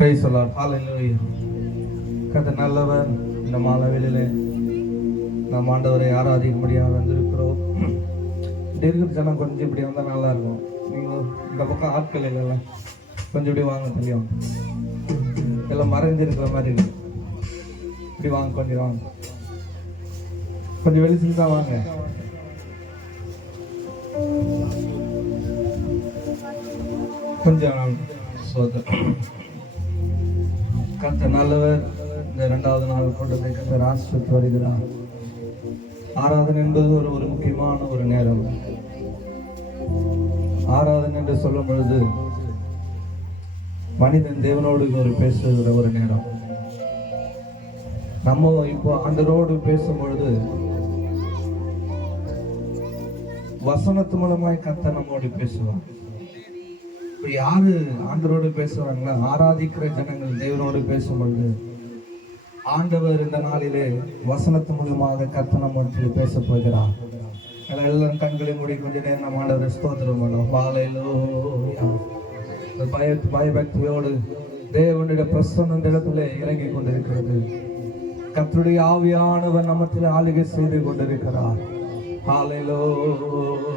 Praise the Lord. ஹalleluya. கர்த்தர் நல்லவர். இந்த மாலை வேளையிலே நாம் ஆண்டவரை ஆராதிக்கும்படியாக வந்திருக்கிறோம். இருக்கிற ஜனம் கொஞ்சம் இப்படி வந்தால் நல்லா இருக்கும். நீங்கள் இந்த பக்கம் ஆட்கள் இல்லைல்ல, கொஞ்சம் இப்படி வாங்க, தெரியும் எல்லாம் மறைஞ்சிருக்கிற மாதிரி இருக்கு. இப்படி வாங்க, கொஞ்சம் வாங்க, கொஞ்சம் வெளிச்சிட்டு தான் வாங்க. கொஞ்சம் கர்த்தர் நல்லவர். இந்த 2வது நாள் கொண்டு கர்த்தர் ஆசீர்வதித்து வருகிறார். ஆராதனை என்பது ஒரு முக்கியமான ஒரு நேரம். ஆராதனை என்று சொல்லும் பொழுது மனிதன் தேவனோடு ஒரு பேசுகிற ஒரு நேரம். நம்ம இப்போ ஆண்டவரோடு பேசும் பொழுது வசனத்து மூலமாய் கர்த்தர் நம்மோடு பேசுவார். இப்ப யாரு ஆண்டவரோடு பேசுவாங்களா? ஆராதிக்கிற ஜனங்கள் தேவனோடு பேசும் பொழுது ஆண்டவர் இந்த நாளிலே வசனத்து மூலமாக கர்த்தர் நம்மோடு பேச போகிறார். எல்லாரும் கண்களை மூடி கொஞ்ச நேரம் நம்ம ஆண்டவரை ஸ்தோத்திரம் பண்ணுவோம். ஹalleluya. பயபக்தியோடு தேவனுடைய பிரசன்னம் இந்த இடத்துல இறங்கி கொண்டிருக்கிறது. கர்த்தருடைய ஆவியானவர் நம்மத்தில் ஆளுகை செய்து கொண்டிருக்கிறார். ஹalleluya,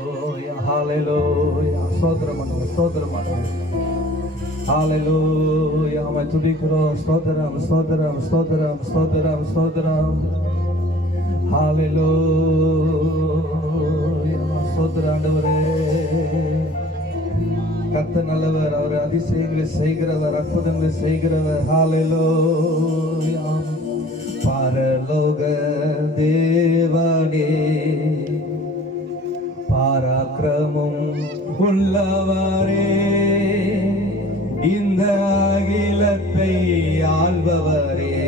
ஹalleluya. ஸ்தோத்திரம் பண்ணுவோம், ஸ்தோத்திரம் பண்ணுவோம். ஹalleluya. ஆமென். துதிக்கிறோம். ஸ்தோத்திரம், ஸ்தோத்திரம், ஸ்தோத்திரம், ஸ்தோத்திரம், ஸ்தோத்திரம். ஹalleluya. ஸ்தோத்திரம் ஆண்டவரே. கர்த்தர் நல்லவர். அவர் அதிசயங்களை செய்கிறவர், அற்புதங்களை செய்கிறவர். ஹalleluya. பரலோக தேவனே, பராக்கிரமம் உள்ளவரே, இந்த அகிலத்தை ஆள்பவரே,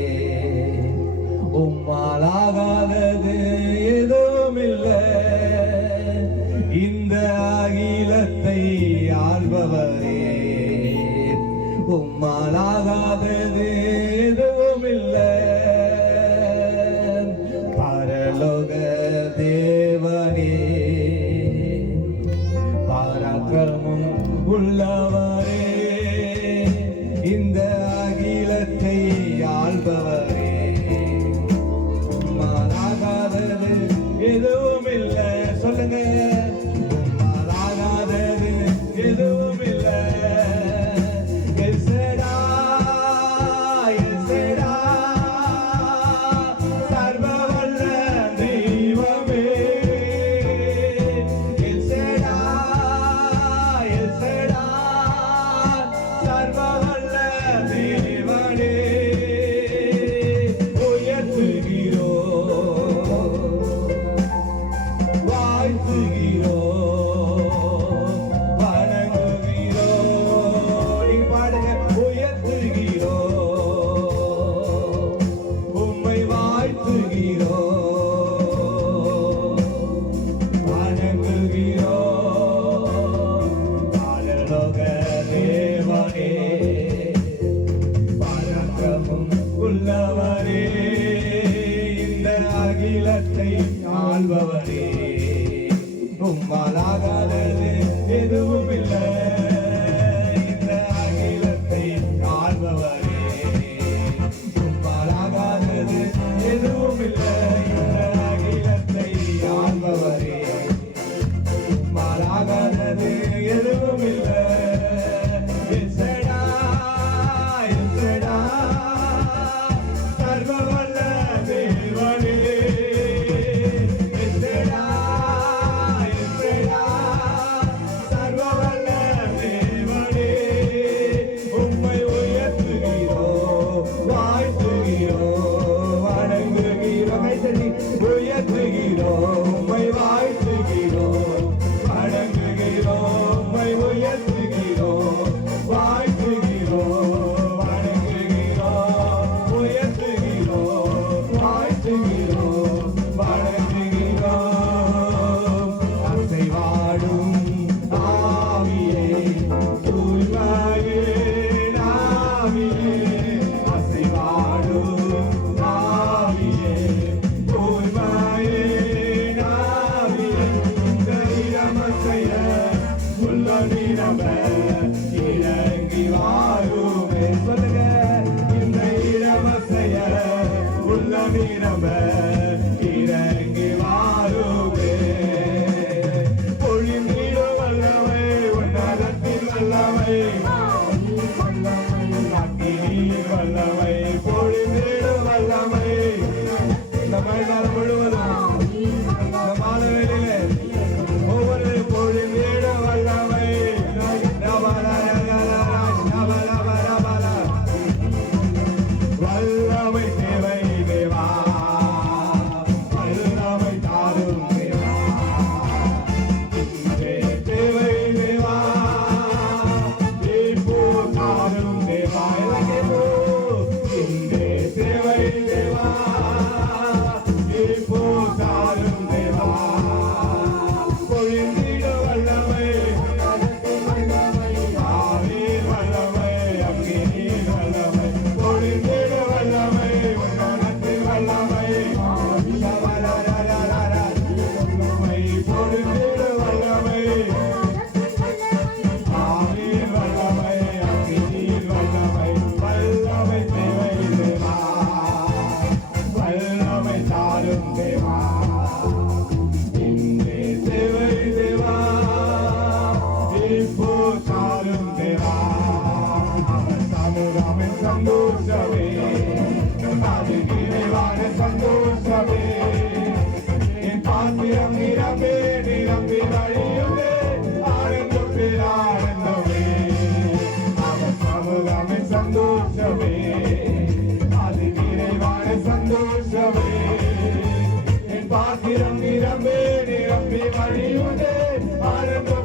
உம்மாலாகாதது எதுவும் இல்லை. இந்த அகிலத்தை ஆள்பவரே, உம்மாலாகாதது எதுவும் இல்லை. பரலோக தேவனே, பராக்கிரமம் உள்ளவரே, இந்த அகிலத்தை ஆள்பவரே, மாறாகாதது எதுவும் இல்லை. சொல்லுங்க, மாறாகாதது எதுவும் இல்லை. ஆள்பவரே, உம்மாலாகாதது எதுவும் இல்லை. இந்த அகிலத்தை ஆள்பவரே, உம்மாலாகாதது எதுவும் இல்லை. இந்த அகிலத்தை ஆள்பவரே, உம்மாலாகாதது எதுவும் இல்லை. இறங்கி வாருமே. சொல்லுங்க.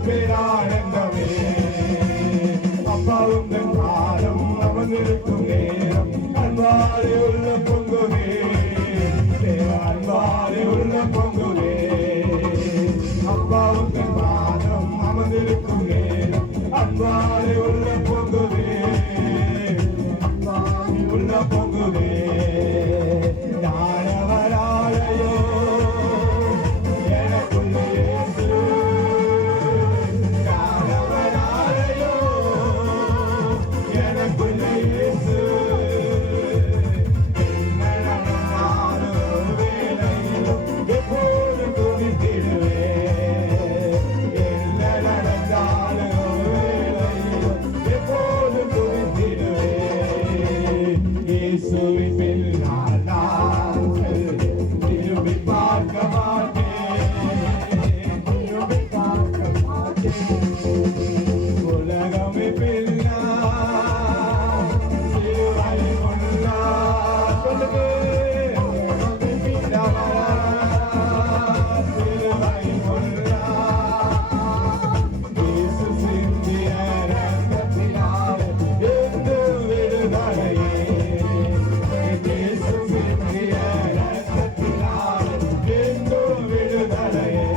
பேரானந்தமே அப்பாவும் தன் பாதம் அமர்ந்திருக்கும் நேரம் அன்பாலே உள்ள பொங்குவே அன்பாலே உள்ள பொங்குவே அப்பாவும் தன் பாதம் அமர்ந்திருக்கும் நேரம் அன்பாலே உள்ள பொங்குவே அன்பாலே உள்ள பொங்குவே ஞானவராலயோ எனக்குள்ளே இயேசு ஞானவராலயோ எனக்குள்ளே இயேசு என்ன நடந்தாலும் வேலையிலும் எப்போதும் துதித்திடுவே என்ன நடந்தாலும் வேலையிலும் எப்போதும் துதித்திடுவே இயேசுவின் பின்னால் நான் திரும்பி பார்க்க மாட்டேன் திரும்பி பார்க்க மாட்டேன் உலகமே பின்னால் சிலுவை முன்னால் சொல்லுங்க உலகமே பின்னால் சிலுவை முன்னால் இயேசு சிந்திய ரத்தத்தினால் எந்த விடுதலையே இயேசு சிந்திய ரத்தத்தினால் எந்த விடுதலையே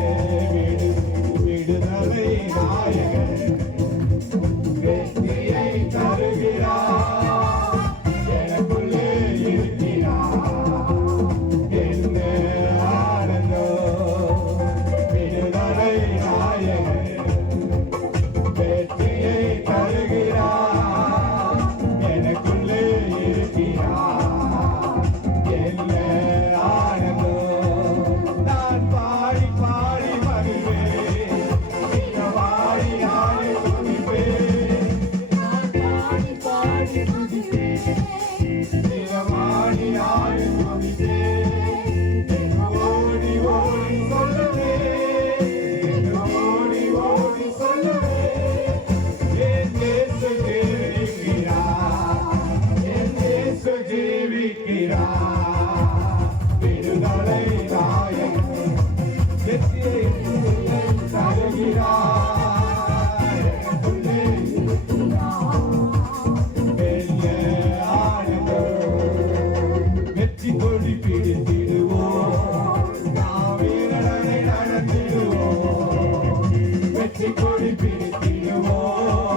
விடுதலை நாயகன் வெற்றியை தருகிறார் எனக்குள்ளே இருக்கிறார் என்ன ஆனந்தம் விடுதலை நாயகன் வெற்றியை தருகிறார் எனக்குள்ளே இருக்கிறார் என்ன ஆனந்தம் நான் பாடி பாடி மகிழ்வேன் வாடி ஆடி துதிப்பேன் நான் பாடி பாடி துதிப்பேன் வாடி ஆடி துதிப்பேன் ஓடி ஓடி சொல்லுவேன் ஓடி ஓடி சொல்லுவேன் என் இயேசு ஜீவிக்கிறார் என் இயேசு ஜீவிக்கிறார் விடுதலை நாயகன் வெற்றியை தருகிறார் எனக்குள்ளே வெல்ல ஆனந்தம் வெற்றி கொடி பிடித்திடுவோம் நாம் வீரனை நடத்திடுவோம் வெற்றி கொடி பிடித்திடுவோம்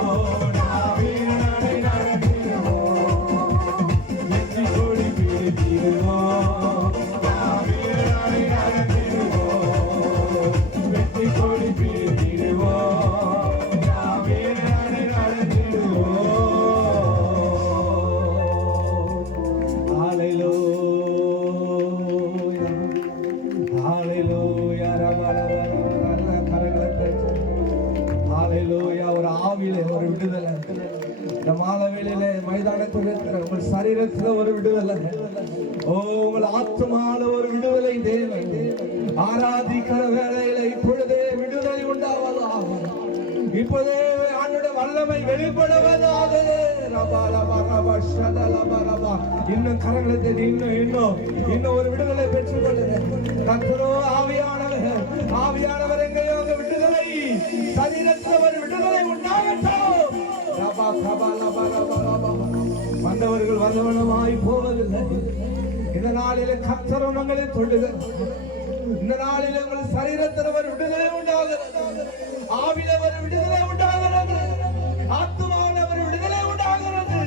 நாம் வீரனை நடத்திடுவோம் வெற்றி கொடி பிடித்திடுவோம் நாம் வீரனை நடத்திடுவோம் வெற்றி கொடி பிடித்திடுவோம் நாம் வீரனை நடத்திடுவோம் ஹalleluya ஹalleluya நல்ல கரங்களை தட்டி ஹalleluya ஒரு ஆவியிலே ஒரு விடுதலை இந்த மாலை வேளையிலே மைதானத்தில் இருக்கிற உங்கள் சரீரத்துல ஒரு விடுதலை ஓ உங்கள் ஆத்மால ஒரு விடுதலை தேவன் ஆராதிக்கிற வேளையில இப்பொழுதே விடுதலை உண்டாவதாக இப்பொழுதே ஆண்டவருடைய வல்லமை வெளிப்படுவதாக இன்னும் கரங்களை தேடி இன்னும் ஒரு விடுதலை பெற்றுக் கொள்ளுங்க கர்த்தரோ ஆவியானவர் எங்கேயோ அந்த விடுதலை சரீரத்தில் ஒரு விடுதலை உண்டாகட்டும் வந்தவர்கள் வல்லவனமாய் போவதில்லை இந்த நாளிலே கர்த்தர் உங்களை தொடுகிறார் இந்த நாளிலே உங்கள் சரீரத்தில் ஒரு விடுதலை உண்டாகிறது ஆவில ஒரு விடுதலை உண்டாகிறது ஆத்மாவில ஒரு விடுதலை உண்டாகிறது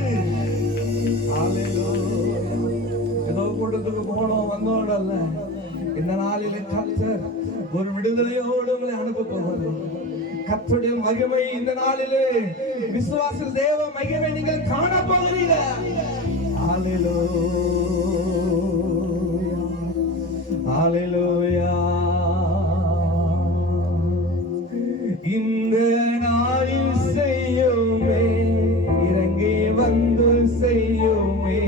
ஏதோ கூட்டத்துக்கு போனோம் வந்தோம் அல்ல இந்த நாளிலே கர்த்தர் ஒரு விடுதலையோடு உங்களை அனுப்ப போவது கர்த்தருடைய மகிமை இந்த நாளிலே விசுவாச தேவ மகிமை நீங்கள் காண போகிறீங்க ஹalleluya இந்த நாளில் செய்யுமே இறங்கி வந்து செய்யுமே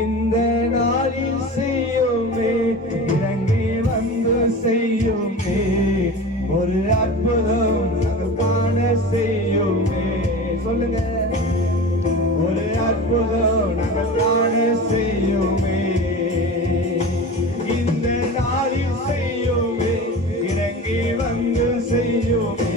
இந்த நாளில் செய்யுமே இறங்கி வந்து செய்யுமே ஒரு அற்புதம் காண செய்யுமே சொல்லுங்க ஒரு அற்புதம் நாங்கள் காண செய்யுமே இந்த நாளில் செய்யுமே இறங்கி வந்து செய்யுமே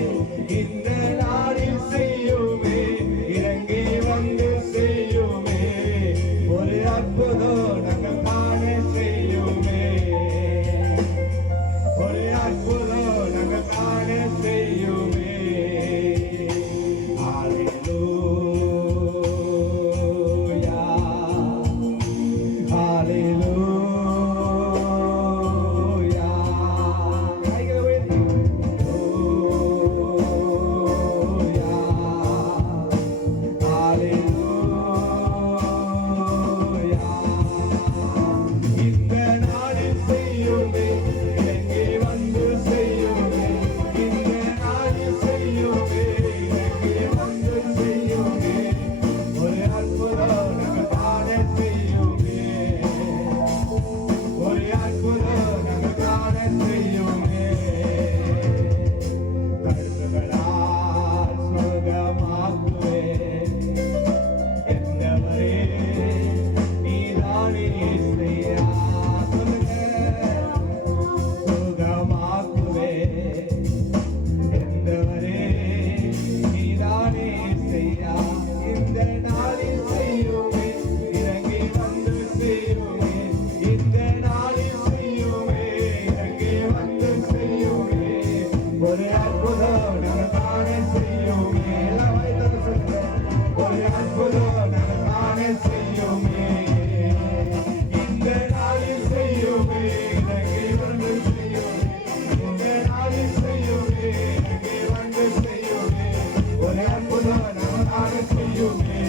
ஒரு அற்புதம் நமக்காக செய்யுமே,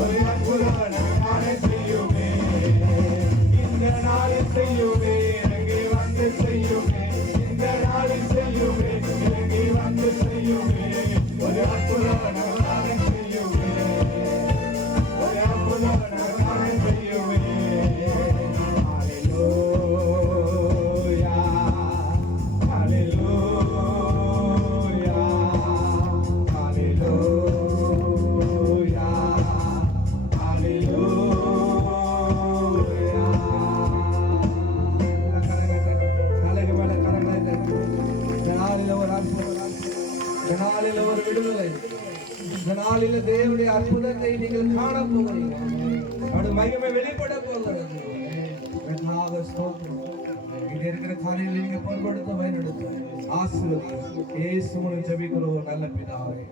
ஒரு அற்புதம் நமக்காக செய்யுமே, இந்த நாளில் செய்யுமே, இறங்கி வந்து செய்யுமே, இந்த நாளில் செய்யுமே, இறங்கி வந்து செய்யுமே, ஒரு அற்புதம் நமக்காக செய்யுமே, ஒரு அற்புதம் நமக்காக செய்யுமே. ஒரு விடுதலை, இந்த நாளில தேவனுடைய அற்புதத்தை நீங்கள் காண போகிறீங்க. அவருடைய மகிமை வெளிப்பட போகிறது. இதற்காக ஸ்தோத்திரம். இங்க இருக்கிற காரியங்களை நீங்க பொறுப்படுத்த பயன்படுத்த ஆசீர்வதி. இயேசு மூலம் ஜெபிக்கிறோம் நல்ல பிதாவே.